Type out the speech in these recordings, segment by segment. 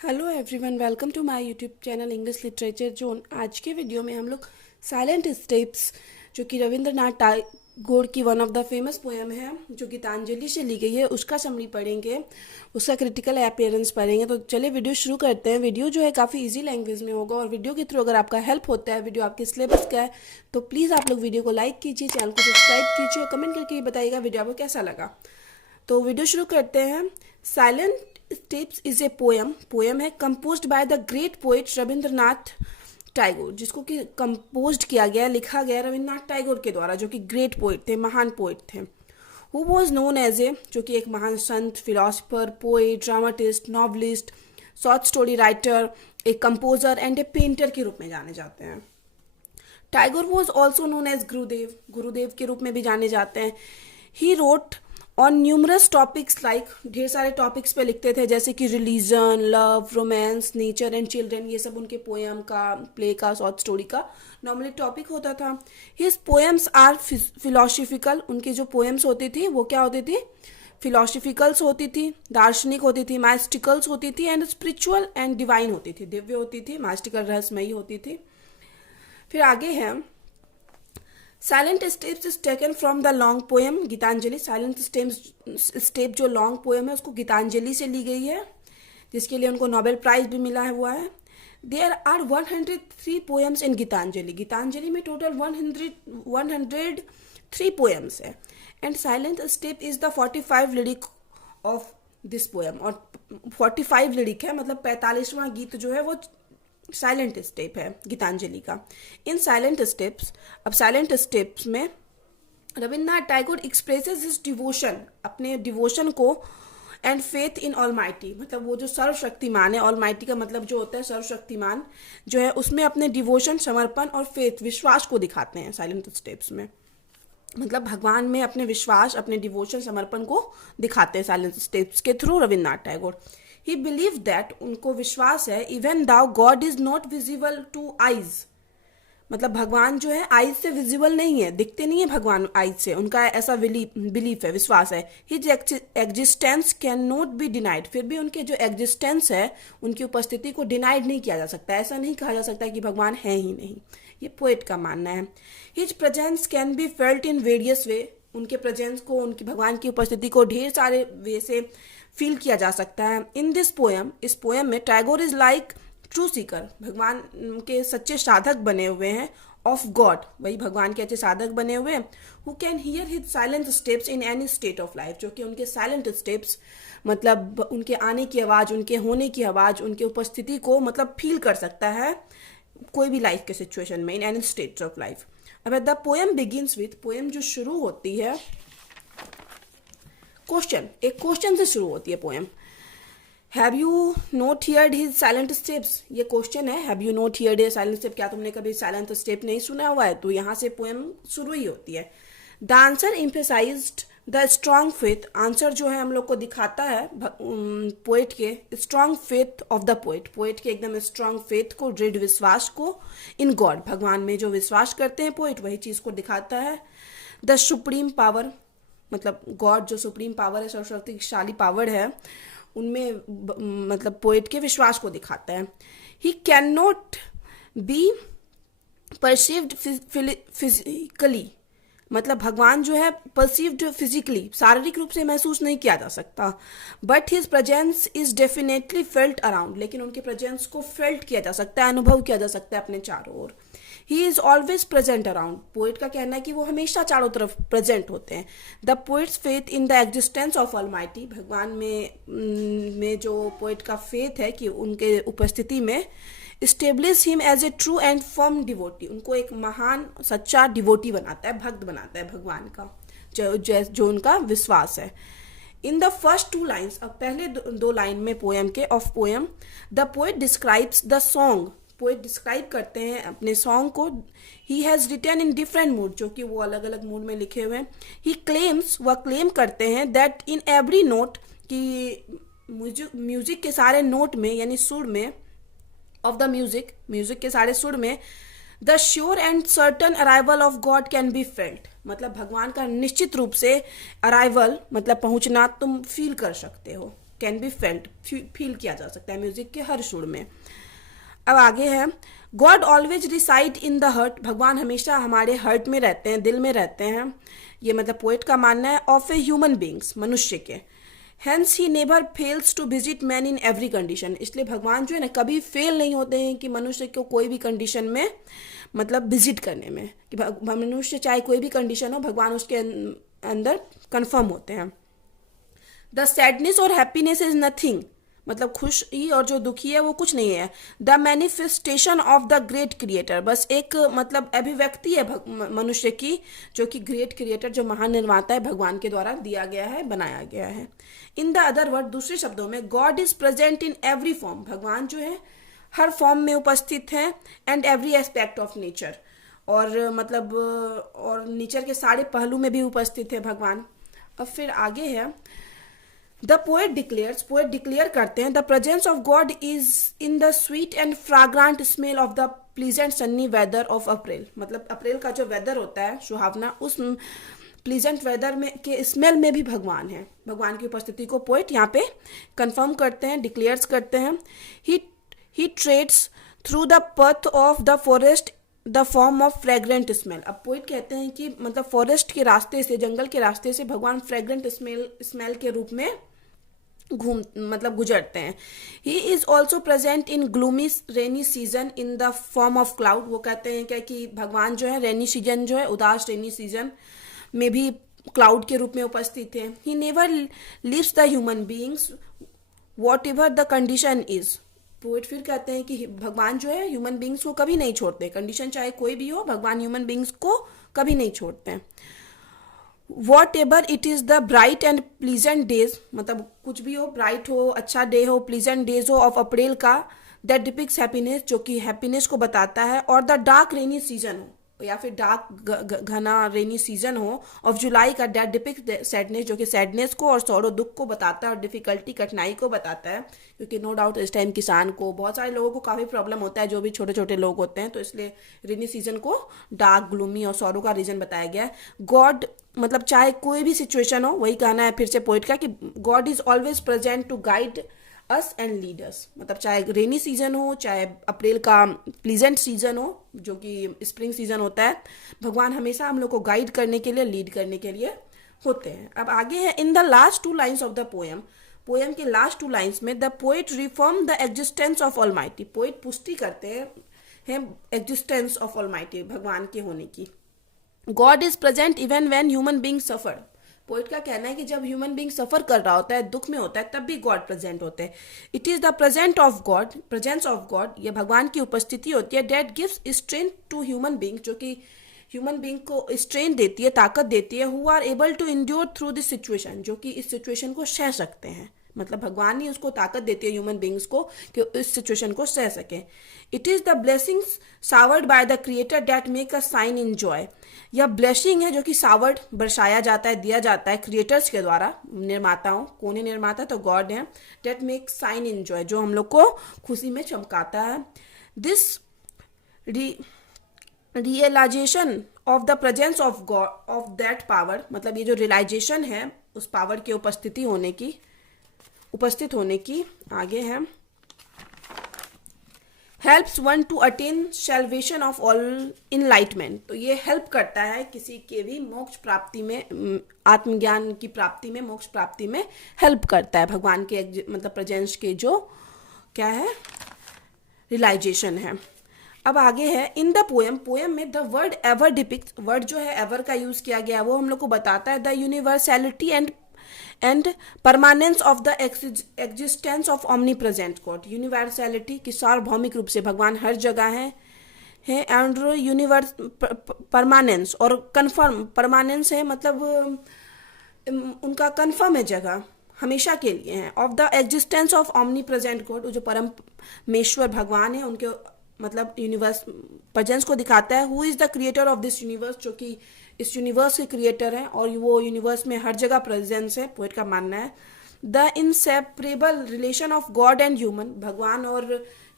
Hello everyone, welcome to my YouTube channel English literature zone. आज के video में हम लोग साइलेंट स्टेप्स, जो कि रविंद्रनाथ टैगोर की one of the famous poem है, जो गीतांजलि से ली गई है, उसका समरी पढ़ेंगे, उसका क्रिटिकल अपीयरेंस पढ़ेंगे। तो चलिए वीडियो शुरू करते हैं। वीडियो जो है काफ़ी इजी लैंग्वेज में होगा और वीडियो के थ्रू अगर आपका हेल्प होता है, वीडियो आपके सिलेबस का है, तो प्लीज़ आप लोग वीडियो को लाइक कीजिए, चैनल को सब्सक्राइब कीजिए और कमेंट करके बताइएगा वीडियो आपको कैसा लगा। तो वीडियो शुरू करते हैं। Silent steps is a poem है composed by the great poet Rabindranath Tagore, जिसको कि कंपोज्ड किया गया, लिखा गया रविंद्रनाथ टैगोर के द्वारा, जो कि ग्रेट पोएट थे, महान पोएट थे। Who was known as a, जो कि एक महान संत, philosopher, poet, dramatist, novelist, short story writer, एक कंपोजर एंड ए पेंटर के रूप में जाने जाते हैं। Tagore was also known as Gurudev, Gurudev के रूप में भी जाने जाते हैं। He wrote on numerous topics, like ढेर सारे टॉपिक्स पे लिखते थे, जैसे कि religion, love, romance, nature and children. ये सब उनके पोएम का, प्ले का, शॉर्ट स्टोरी का नॉर्मली टॉपिक होता था। हिज पोएम्स आर फिलोसफिकल, उनकी जो पोएम्स होती थी वो क्या होती थी? फिलोसफिकल्स होती थी, दार्शनिक होती थी, माइस्टिकल्स होती थी एंड स्पिरिचुअल एंड डिवाइन होती थी, दिव्य होती थी, माइस्टिकल रहस्यमयी होती थी। फिर आगे है silent steps is taken from the long poem Gitanjali. Silent step जो लॉन्ग पोएम है उसको गीतांजलि से ली गई है, जिसके लिए उनको नोबेल प्राइज भी मिला हुआ है। There are 103 poems in Gitanjali. Gitanjali में टोटल 103 पोएम्स है। And silent step is the 45 lyric of this poem. और 45 लिरिक है, मतलब 45वां गीत जो है वो साइलेंट स्टेप है गीतांजलि का। इन साइलेंट स्टेप्स, अब साइलेंट स्टेप्स में Rabindranath Tagore expresses his devotion, अपने डिवोशन को, एंड फेथ इन ऑलमाइटी, मतलब वो जो सर्वशक्तिमान है, ऑलमाइटी का मतलब जो होता है सर्वशक्तिमान जो है, उसमें अपने डिवोशन, समर्पण और फेथ, विश्वास को दिखाते हैं साइलेंट स्टेप्स में। मतलब भगवान में अपने विश्वास, अपने डिवोशन, समर्पण को दिखाते हैं साइलेंट स्टेप्स के through Rabindranath Tagore. He believe that, उनको विश्वास है, even though God is not visible to eyes, मतलब भगवान जो है आईज से विजिबल नहीं है, दिखते नहीं है भगवान आईज से, उनका ऐसा बिलीफ है, विश्वास है। His existence can not be denied, फिर भी उनके जो एग्जिस्टेंस है, उनकी उपस्थिति को डिनाइड नहीं किया जा सकता, ऐसा नहीं कहा जा सकता कि भगवान है ही नहीं, ये पोएट का मानना है। His presence can be felt in various वे, उनके प्रेजेंस को, उनकी भगवान की उपस्थिति को ढेर सारे वे से फील किया जा सकता है। इन दिस पोएम, इस पोएम में Tagore is like true Sikar, भगवान के सच्चे साधक बने हुए हैं, ऑफ गॉड, वही भगवान के अच्छे साधक बने हुए हैं, who can hear his silent steps in any state of life, जो कि उनके साइलेंट स्टेप्स, मतलब उनके आने की आवाज़, उनके होने की आवाज़, उनके उपस्थिति को मतलब फील कर सकता है कोई भी लाइफ के सिचुएशन में, in any state of life. अब the poem begins with, poem जो शुरू होती है क्वेश्चन, एक क्वेश्चन से शुरू होती है poem. Have you note heard his silent steps, ये क्वेश्चन है, have you note heard his silent step, क्या तुमने कभी साइलेंट स्टेप नहीं सुना हुआ है? तो यहाँ से पोएम शुरू ही होती है। The answer emphasised the strong faith, answer जो है हम लोग को दिखाता है पोएट के strong faith of the poet, poet के एकदम स्ट्रॉन्ग फेथ को, दृढ़ विश्वास को, इन गॉड, भगवान में जो विश्वास करते हैं पोएट, वही चीज़ को दिखाता है। द सुप्रीम पावर, मतलब गॉड जो सुप्रीम पावर है, सर्वशक्तिशाली पावर है, उनमें मतलब पोएट के विश्वास को दिखाता है। He can not be perceived physically, मतलब भगवान जो है परसीव्ड फिजिकली, शारीरिक रूप से महसूस नहीं किया जा सकता। But his presence is definitely felt around, लेकिन उनके प्रेजेंस को फेल्ट किया जा सकता है, अनुभव किया जा सकता है अपने चारों ओर। He is always present around, poet का कहना है कि वो हमेशा चारों तरफ प्रेजेंट होते हैं। The poets faith in the existence of almighty, भगवान में जो पोएट का फेथ है कि उनके उपस्थिति में, establish him as a true and firm devotee, उनको एक महान सच्चा डिवोटी बनाता है, भक्त बनाता है भगवान का, जो उनका विश्वास है। इन द फर्स्ट 2 लाइन्स, अब पहले 2 लाइन में पोएम के of poem, the poet describes the song, poet describe करते हैं अपने सॉन्ग को। He has written in different mood, जो कि वो अलग अलग मूड में लिखे हुए हैं। ही क्लेम्स, वह क्लेम करते हैं, दैट इन एवरी नोट, कि म्यूजिक के सारे नोट में, यानी सुर में, ऑफ द म्यूजिक, म्यूजिक के सारे सुर में, the sure and certain arrival of God can be felt, मतलब भगवान का निश्चित रूप से अराइवल, मतलब पहुंचना तुम फील कर सकते हो। कैन बी फेल्ट, फील किया जा सकता है म्यूजिक के हर सुर में। अब आगे है, God always reside in the heart, भगवान हमेशा हमारे हर्ट में रहते हैं, दिल में रहते हैं, ये मतलब पोएट का मानना है, ऑफ ए ह्यूमन बींग्स, मनुष्य के। Hence he never fails to visit man in every condition, इसलिए भगवान जो है ना कभी फेल नहीं होते हैं कि मनुष्य को कोई भी कंडीशन में मतलब विजिट करने में, कि मनुष्य चाहे कोई भी कंडीशन हो भगवान उसके अंदर कंफर्म होते हैं। द सैडनेस और हैप्पीनेस इज नथिंग, मतलब खुशी और जो दुखी है वो कुछ नहीं है। The manifestation of the great creator, बस एक मतलब अभिव्यक्ति है मनुष्य की, जो कि ग्रेट क्रिएटर, जो महान निर्माता है, भगवान के द्वारा दिया गया है, बनाया गया है। इन द अदर वर्ड, दूसरे शब्दों में, God is present in every form, भगवान जो है हर फॉर्म में उपस्थित है, and every aspect of nature, और मतलब और नेचर के सारे पहलू में भी उपस्थित है भगवान। अब फिर आगे है, the poet declares, poet declare करते हैं, the presence of god is in the sweet and fragrant smell of the pleasant sunny weather of April, मतलब अप्रैल का जो वेदर होता है सुहावना, उस प्लीजेंट वेदर में के स्मेल में भी भगवान है। भगवान की उपस्थिति को पोएट यहाँ पे कंफर्म करते हैं, डिक्लेयर्स करते हैं। He treads through the path of the forest the form of fragrant smell, अब पोइट कहते हैं कि मतलब फॉरेस्ट के रास्ते से, जंगल के रास्ते से भगवान फ्रेग्रेंट स्मेल के रूप में मतलब गुजरते हैं। He is also present in gloomy rainy season in the form of cloud, वो कहते हैं क्या कि भगवान जो है रेनी सीजन जो है, उदास रेनी सीजन में भी क्लाउड के रूप में उपस्थित है। He never leaves the human beings what ever the condition is, poet फिर कहते हैं कि भगवान जो है ह्यूमन बींग्स को कभी नहीं छोड़ते, कंडीशन चाहे कोई भी हो, भगवान ह्यूमन बींग्स को कभी नहीं छोड़ते हैं। What ever it is the bright and pleasant days, मतलब कुछ भी हो, ब्राइट हो, अच्छा डे हो, प्लीजेंट डेज हो ऑफ अप्रैल का, दैट डिपिक्स हैप्पीनेस, जो कि हैप्पीनेस को बताता है, और द डार्क रेनी सीजन हो, या फिर डार्क घना रेनी सीजन हो ऑफ जुलाई का, दैट डिपिक्स सैडनेस, जो कि सैडनेस को और सौरो दुख को बताता है, और डिफिकल्टी कठिनाई को बताता है, क्योंकि नो डाउट इस टाइम किसान को, बहुत सारे लोगों को काफ़ी प्रॉब्लम होता है, जो भी छोटे छोटे लोग होते हैं, तो इसलिए रेनी सीजन को डार्क, ग्लूमी और सौरो का रीजन बताया गया है। गॉड मतलब चाहे कोई भी सिचुएशन हो, वही कहना है फिर से पोइट का कि God is always present to guide us and leaders, मतलब चाहे रेनी सीजन हो, चाहे अप्रैल का प्लीजेंट सीजन हो जो कि स्प्रिंग सीजन होता है, भगवान हमेशा हम लोग को गाइड करने के लिए, लीड करने के लिए होते हैं। अब आगे है, in the last 2 lines of the poem, poem के लास्ट 2 लाइन्स में, the poet reform the existence of almighty, poet पुष्टि करते हैं एग्जिस्टेंस ऑफ ऑलमाइटी, भगवान के होने की। God is present even when human being suffer, poet का कहना है कि जब ह्यूमन बीइंग सफर कर रहा होता है, दुख में होता है, तब भी गॉड प्रेजेंट होते हैं। It is the present of God, presence of God, ये भगवान की उपस्थिति होती है, that gives strength to human being, जो कि ह्यूमन बीइंग को स्ट्रेंथ देती है, ताकत देती है, who are able to endure through this situation, जो कि इस सिचुएशन को सह सकते हैं, मतलब भगवान ही उसको ताकत देती है ह्यूमन बींग्स को कि इस सिचुएशन को सह सके। It is the blessings showered by the creator that make a shine in joy, यह ब्लेसिंग है जो कि सावर्ड बरसाया जाता है, दिया जाता है क्रिएटर्स के द्वारा, निर्माताओं, कौन है निर्माता, तो गॉड है, that make shine in joy, जो हम लोग को खुशी में चमकाता है। This realization of the presence of God of that power, मतलब ये जो रियलाइजेशन है उस पावर की उपस्थित होने की आगे है, helps one two attain salvation of all enlightenment, तो ये हेल्प करता है किसी के भी मोक्ष प्राप्ति में, आत्मज्ञान की प्राप्ति में, मोक्ष प्राप्ति में हेल्प करता है, भगवान के मतलब प्रेजेंस के जो क्या है रियलाइजेशन है। अब आगे है, इन द पोएम, पोएम में the word ever depict, word जो है एवर का यूज किया गया वो हम लोग को बताता है the universality and permanence of the existence of omni present God, universality की सार्वभौमिक रूप से भगवान हर जगह है एंड यूनिवर्स परमानेंस और कन्फर्म, परमानेंस है मतलब उनका कन्फर्म है, जगह हमेशा के लिए है, of the existence of omni present God, जो परमेश्वर भगवान है उनके मतलब यूनिवर्स प्रेजेंस को दिखाता है। Who is the creator of this universe, जो कि इस यूनिवर्स के क्रिएटर हैं और वो यूनिवर्स में हर जगह प्रेजेंस है, पोएट का मानना है। The inseparable relation of God and human, भगवान और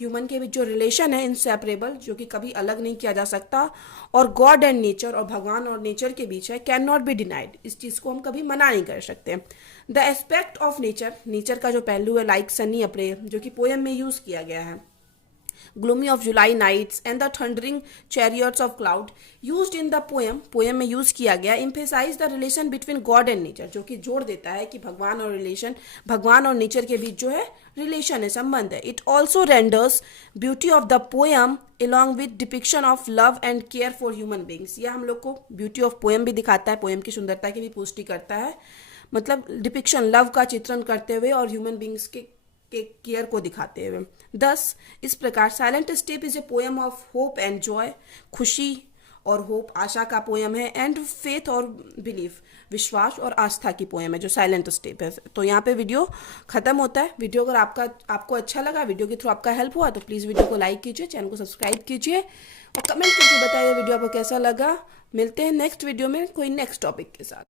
ह्यूमन के बीच जो रिलेशन है इनसेपरेबल, जो कि कभी अलग नहीं किया जा सकता, और गॉड एंड नेचर, और भगवान और नेचर के बीच है, कैन नॉट बी डिनाइड, इस चीज़ को हम कभी मना नहीं कर सकते। The aspect of nature, nature का जो पहलू है, लाइक सनी अप्रे, जो कि पोएम में यूज़ किया गया है, gloomy of July nights and the thundering chariots of cloud used in the poem में यूज किया गया, emphasize the relation between God and nature, जो कि जोड़ देता है कि भगवान और नेचर के बीच जो है रिलेशन है, संबंध है। It also renders beauty of the poem along with depiction of love and care for human beings, यह हम लोग को ब्यूटी ऑफ पोएम भी दिखाता है, पोएम की सुंदरता की भी पुष्टि करता है, मतलब डिपिक्शन लव का चित्रण करते हुए और ह्यूमन बींग्स के केयर को दिखाते हुए। 10 इस प्रकार silent step is a poem of hope and Joy, खुशी और होप, आशा का पोएम है, एंड फेथ और बिलीफ, विश्वास और आस्था की पोएम है जो साइलेंट स्टेप है। तो यहाँ पे वीडियो खत्म होता है। वीडियो अगर आपको अच्छा लगा, वीडियो के थ्रू आपका हेल्प हुआ, तो प्लीज़ वीडियो को लाइक कीजिए, चैनल को सब्सक्राइब कीजिए और कमेंट करके बताइए वीडियो आपको कैसा लगा। मिलते हैं नेक्स्ट वीडियो में कोई नेक्स्ट टॉपिक के साथ।